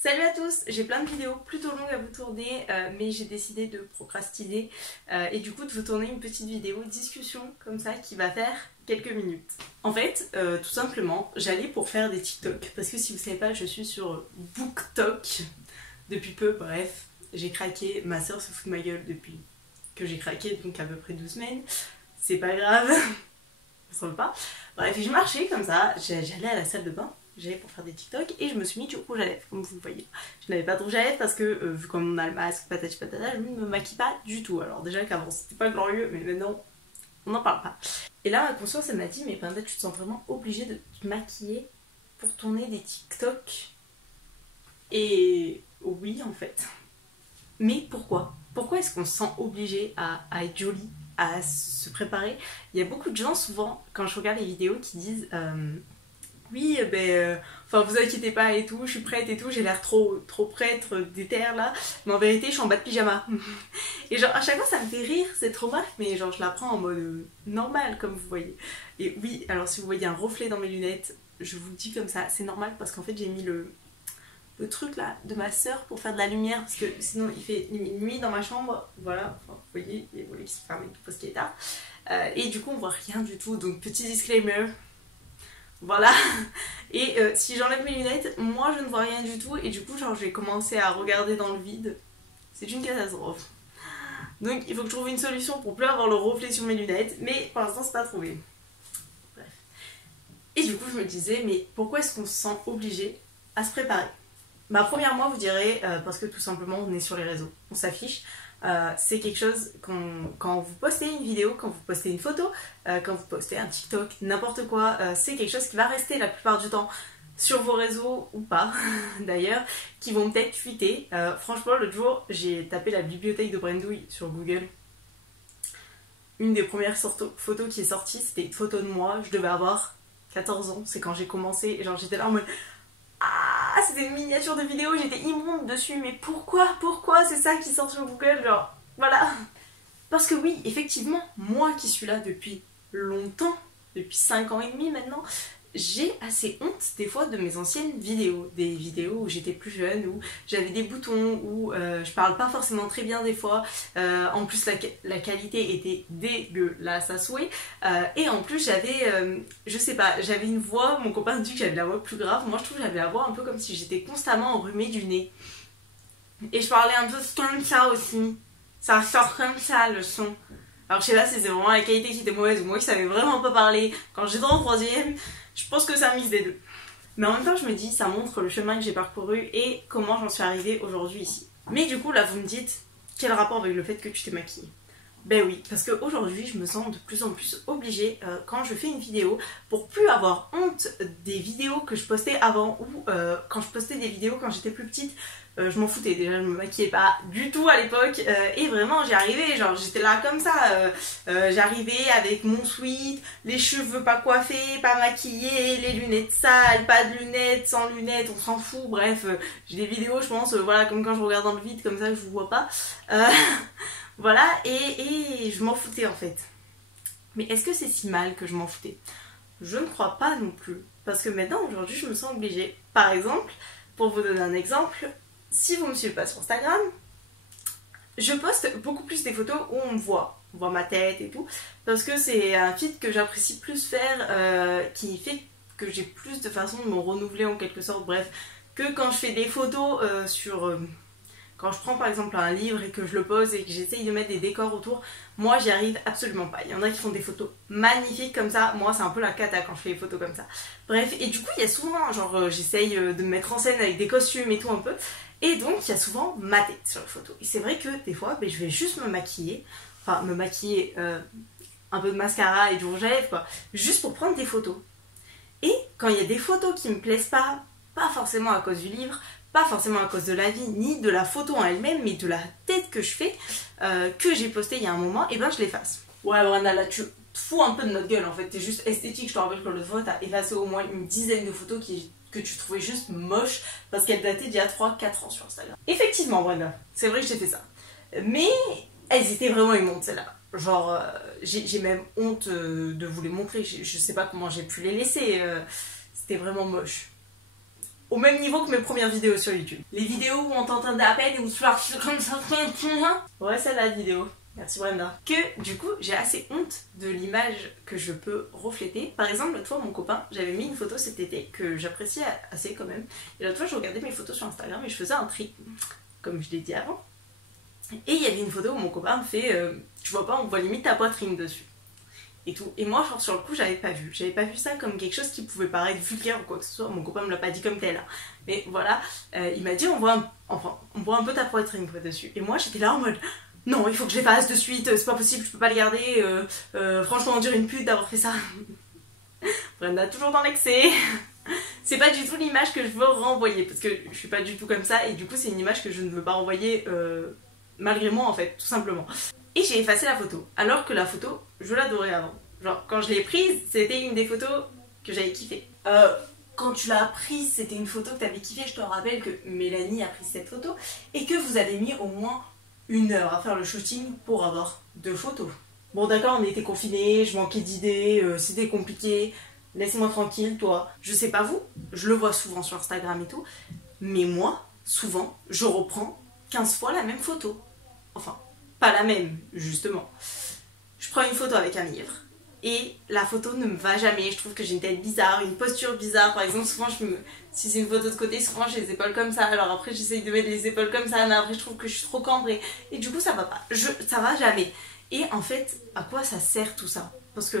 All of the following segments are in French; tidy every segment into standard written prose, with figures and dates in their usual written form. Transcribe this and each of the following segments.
Salut à tous, j'ai plein de vidéos plutôt longues à vous tourner, mais j'ai décidé de procrastiner et du coup de vous tourner une petite vidéo discussion comme ça qui va faire quelques minutes. En fait, tout simplement, j'allais pour faire des TikTok parce que si vous savez pas, je suis sur BookTok depuis peu, bref, j'ai craqué, ma soeur se fout de ma gueule depuis que j'ai craqué, donc à peu près 12 semaines, c'est pas grave, on s'en veut pas. Bref, je marchais comme ça, j'allais à la salle de bain. J'allais pour faire des TikTok et je me suis mis du rouge à lèvres, comme vous le voyez. Je n'avais pas de rouge à lèvres parce que, vu comme on a le masque, patati patata, je ne me maquille pas du tout. Alors, déjà qu'avant c'était pas glorieux, mais maintenant, on n'en parle pas. Et là, ma conscience, elle m'a dit, mais Brenda, tu te sens vraiment obligée de te maquiller pour tourner des TikTok? Et oui, en fait. Mais pourquoi? Pourquoi est-ce qu'on se sent obligé à être jolie, à se préparer? Il y a beaucoup de gens, souvent, quand je regarde les vidéos, qui disent. Oui, enfin vous inquiétez pas et tout, je suis prête et tout, j'ai l'air trop prête, déter là, mais en vérité je suis en bas de pyjama. Et genre à chaque fois ça me fait rire cette remarque, mais genre je la prends en mode normal comme vous voyez. Et oui, alors si vous voyez un reflet dans mes lunettes, je vous le dis comme ça, c'est normal parce qu'en fait j'ai mis le truc là de ma soeur pour faire de la lumière parce que sinon il fait nuit dans ma chambre, voilà, enfin, vous voyez, les volets qui sont fermés parce qu'il est tard. Et du coup on voit rien du tout, donc petit disclaimer. Voilà, et si j'enlève mes lunettes, moi je ne vois rien du tout et du coup genre j'ai commencé à regarder dans le vide. C'est une catastrophe. Donc il faut que je trouve une solution pour plus avoir le reflet sur mes lunettes, mais pour l'instant c'est pas trouvé. Bref. Et du coup je me disais, mais pourquoi est-ce qu'on se sent obligé à se préparer? Bah premièrement vous direz, parce que tout simplement on est sur les réseaux, on s'affiche. C'est quelque chose quand vous postez une vidéo, quand vous postez une photo, quand vous postez un TikTok, n'importe quoi, c'est quelque chose qui va rester la plupart du temps sur vos réseaux ou pas d'ailleurs, qui vont peut-être fuiter. Franchement l'autre jour j'ai tapé la bibliothèque de Brendouille sur Google. Une des premières photos qui est sortie, c'était une photo de moi, je devais avoir 14 ans, c'est quand j'ai commencé, et genre j'étais là en mode ah, c'était une miniature de vidéo, j'étais immonde dessus, mais pourquoi c'est ça qui sort sur Google, genre, voilà. Parce que oui, effectivement, moi qui suis là depuis longtemps, depuis 5 ans et demi maintenant, j'ai assez honte des fois de mes anciennes vidéos. Des vidéos où j'étais plus jeune, où j'avais des boutons, où je parle pas forcément très bien des fois. En plus la qualité était dégueulasse à souhait. Et en plus j'avais, je sais pas, j'avais une voix, mon copain dit que j'avais la voix plus grave. Moi je trouve que j'avais la voix un peu comme si j'étais constamment enrhumée du nez. Et je parlais un peu comme ça aussi. Ça sort comme ça le son. Alors je sais pas si c'est vraiment la qualité qui était mauvaise ou moi qui savais vraiment pas parler quand j'étais en troisième. Je pense que c'est un mix des deux. Mais en même temps, je me dis, ça montre le chemin que j'ai parcouru et comment j'en suis arrivée aujourd'hui ici. Mais du coup, là, vous me dites, quel rapport avec le fait que tu t'es maquillée? Ben oui, parce qu'aujourd'hui, je me sens de plus en plus obligée, quand je fais une vidéo, pour plus avoir honte des vidéos que je postais avant ou quand je postais des vidéos quand j'étais plus petite. Je m'en foutais, déjà je me maquillais pas du tout à l'époque et vraiment j'y arrivais, genre j'étais là comme ça, j'arrivais avec mon sweat, les cheveux pas coiffés, pas maquillés, les lunettes sales, pas de lunettes, sans lunettes, on s'en fout, bref, j'ai des vidéos je pense, voilà comme quand je regarde dans le vide comme ça je vous vois pas, voilà et je m'en foutais en fait. Mais est-ce que c'est si mal que je m'en foutais? Je ne crois pas non plus, parce que maintenant aujourd'hui je me sens obligée. Par exemple, pour vous donner un exemple, si vous me suivez pas sur Instagram, je poste beaucoup plus des photos où on voit ma tête et tout, parce que c'est un feed que j'apprécie plus faire, qui fait que j'ai plus de façon de me renouveler en quelque sorte, bref, que quand je fais des photos quand je prends par exemple un livre et que je le pose et que j'essaye de mettre des décors autour, moi j'y arrive absolument pas. Il y en a qui font des photos magnifiques comme ça, moi c'est un peu la cata quand je fais des photos comme ça. Bref, et du coup il y a souvent, genre j'essaye de me mettre en scène avec des costumes et tout un peu, et donc il y a souvent ma tête sur les photos. Et c'est vrai que des fois je vais juste me maquiller, enfin me maquiller un peu de mascara et du rouge à lèvres quoi, juste pour prendre des photos. Et quand il y a des photos qui me plaisent pas forcément à cause du livre, pas forcément à cause de la vie ni de la photo en elle-même, mais de la tête que je fais, que j'ai posté il y a un moment, et ben je l'efface. Ouais Brenda, là tu te fous un peu de notre gueule en fait, t'es juste esthétique, je te rappelle que l'autre fois t'as effacé au moins une dizaine de photos que tu trouvais juste moches parce qu'elles dataient d'il y a 3-4 ans sur Instagram. Effectivement Brenda, c'est vrai que j'ai fait ça. Mais elles étaient vraiment immondes celles-là. Genre, j'ai même honte de vous les montrer, je sais pas comment j'ai pu les laisser, c'était vraiment moche. au même niveau que mes premières vidéos sur YouTube. Les vidéos où on t'entendait à peine et où tu parles comme ça. Ouais, c'est la vidéo. Merci Brenda. Que du coup, j'ai assez honte de l'image que je peux refléter. Par exemple, l'autre fois, mon copain, j'avais mis une photo cet été que j'appréciais assez quand même. Et l'autre fois, je regardais mes photos sur Instagram et je faisais un tri, comme je l'ai dit avant. Et il y avait une photo où mon copain me fait tu vois pas, on voit limite ta poitrine dessus. Et tout. Et moi, genre, sur le coup, j'avais pas vu. J'avais pas vu ça comme quelque chose qui pouvait paraître vulgaire ou quoi que ce soit. Mon copain me l'a pas dit comme tel. Hein. Mais voilà, il m'a dit on voit un peu ta poitrine dessus. Et moi, j'étais là en mode non, il faut que je l'efface de suite, c'est pas possible, je peux pas le garder. Franchement, on dirait une pute d'avoir fait ça. Brenda, toujours dans l'excès. C'est pas du tout l'image que je veux renvoyer parce que je suis pas du tout comme ça. Et du coup, c'est une image que je ne veux pas renvoyer malgré moi en fait, tout simplement. Et j'ai effacé la photo, alors que la photo, je l'adorais avant. Genre, quand je l'ai prise, c'était une des photos que j'avais kiffé. Quand tu l'as prise, c'était une photo que t'avais kiffé. Je te rappelle que Mélanie a pris cette photo et que vous avez mis au moins 1 heure à faire le shooting pour avoir 2 photos. Bon d'accord, on était confinés, je manquais d'idées, c'était compliqué. Laisse-moi tranquille, toi. Je sais pas vous, je le vois souvent sur Instagram et tout, mais moi, souvent, je reprends 15 fois la même photo. Enfin, pas la même, justement. Je prends une photo avec un livre et la photo ne me va jamais. Je trouve que j'ai une tête bizarre, une posture bizarre. Par exemple, souvent, si c'est une photo de côté, souvent j'ai les épaules comme ça. Alors après, j'essaye de mettre les épaules comme ça, mais après, je trouve que je suis trop cambrée. Et du coup, ça va pas. Ça va jamais. Et en fait, à quoi ça sert tout ça? Parce que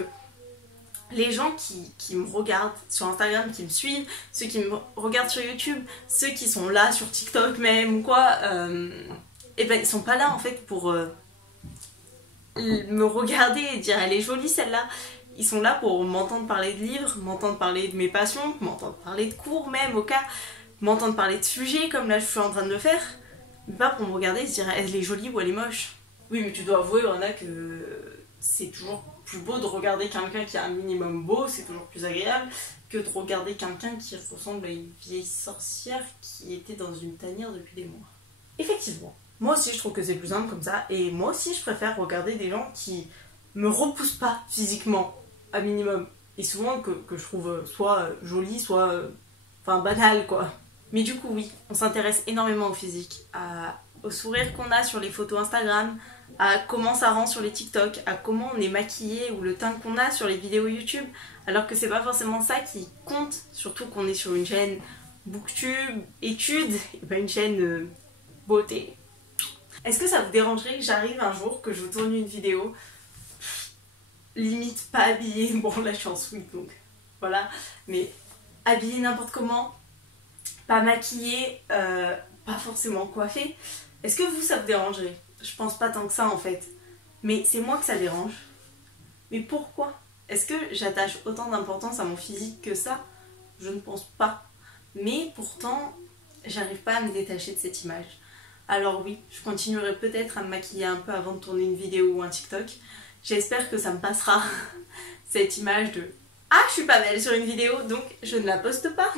les gens qui me regardent sur Instagram, qui me suivent, ceux qui me regardent sur YouTube, ceux qui sont là sur TikTok même ou quoi, et ben ils sont pas là en fait pour me regarder et dire elle est jolie celle-là. Ils sont là pour m'entendre parler de livres, m'entendre parler de mes passions, m'entendre parler de cours même au cas, m'entendre parler de sujets comme là je suis en train de le faire, mais pas pour me regarder et se dire elle est jolie ou elle est moche. Oui mais tu dois avouer Anna que c'est toujours plus beau de regarder quelqu'un qui est un minimum beau, c'est toujours plus agréable que de regarder quelqu'un qui ressemble à une vieille sorcière qui était dans une tanière depuis des mois. Effectivement. Moi aussi je trouve que c'est plus simple comme ça et moi aussi je préfère regarder des gens qui me repoussent pas physiquement à minimum et souvent que je trouve soit jolie soit enfin banal quoi. Mais du coup oui, on s'intéresse énormément au physique, au sourire qu'on a sur les photos Instagram, à comment ça rend sur les TikTok, à comment on est maquillé ou le teint qu'on a sur les vidéos YouTube alors que c'est pas forcément ça qui compte, surtout qu'on est sur une chaîne booktube, études et pas une chaîne beauté. Est-ce que ça vous dérangerait que j'arrive un jour, que je vous tourne une vidéo limite pas habillée, bon là je suis en sweat donc voilà, mais habillée n'importe comment, pas maquillée, pas forcément coiffée? Est-ce que vous ça vous dérangerait? Je pense pas tant que ça en fait, mais c'est moi que ça dérange. Mais pourquoi? Est-ce que j'attache autant d'importance à mon physique que ça? Je ne pense pas, mais pourtant j'arrive pas à me détacher de cette image. Alors oui, je continuerai peut-être à me maquiller un peu avant de tourner une vidéo ou un TikTok. J'espère que ça me passera, cette image de « Ah, je suis pas belle sur une vidéo, donc je ne la poste pas ».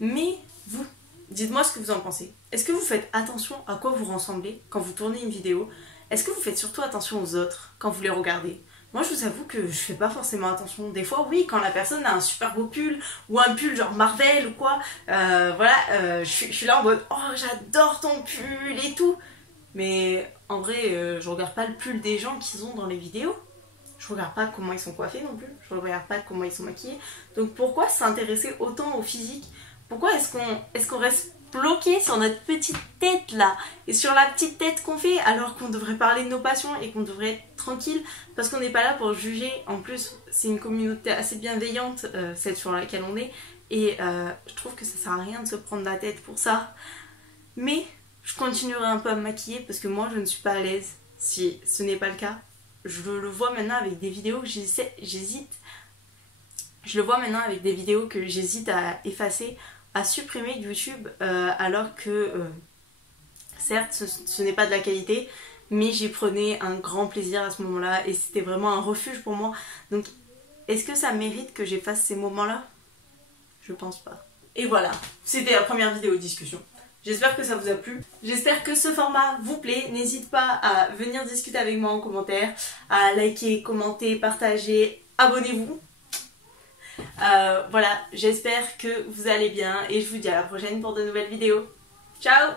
Mais vous, dites-moi ce que vous en pensez. Est-ce que vous faites attention à quoi vous ressemblez quand vous tournez une vidéo? Est-ce que vous faites surtout attention aux autres quand vous les regardez? Moi je vous avoue que je fais pas forcément attention. Des fois oui, quand la personne a un super beau pull ou un pull genre Marvel ou quoi, voilà, je suis là en mode oh j'adore ton pull et tout. Mais en vrai je regarde pas le pull des gens qu'ils ont dans les vidéos. Je regarde pas comment ils sont coiffés non plus. Je regarde pas comment ils sont maquillés. Donc pourquoi s'intéresser autant au physique? Pourquoi est-ce qu'on reste bloqué sur notre petite tête là et sur la petite tête qu'on fait alors qu'on devrait parler de nos passions et qu'on devrait être tranquille parce qu'on n'est pas là pour juger. En plus c'est une communauté assez bienveillante celle sur laquelle on est et je trouve que ça sert à rien de se prendre la tête pour ça, mais je continuerai un peu à me maquiller parce que moi je ne suis pas à l'aise si ce n'est pas le cas. Je le vois maintenant avec des vidéos que j'hésite à effacer, à supprimer de YouTube alors que certes ce n'est pas de la qualité mais j'y prenais un grand plaisir à ce moment là et c'était vraiment un refuge pour moi. Donc est-ce que ça mérite que j'efface ces moments là? Je pense pas. Et voilà, c'était la première vidéo discussion. J'espère que ça vous a plu, j'espère que ce format vous plaît. N'hésitez pas à venir discuter avec moi en commentaire, à liker, commenter, partager, abonnez-vous. Voilà, j'espère que vous allez bien et je vous dis à la prochaine pour de nouvelles vidéos. Ciao!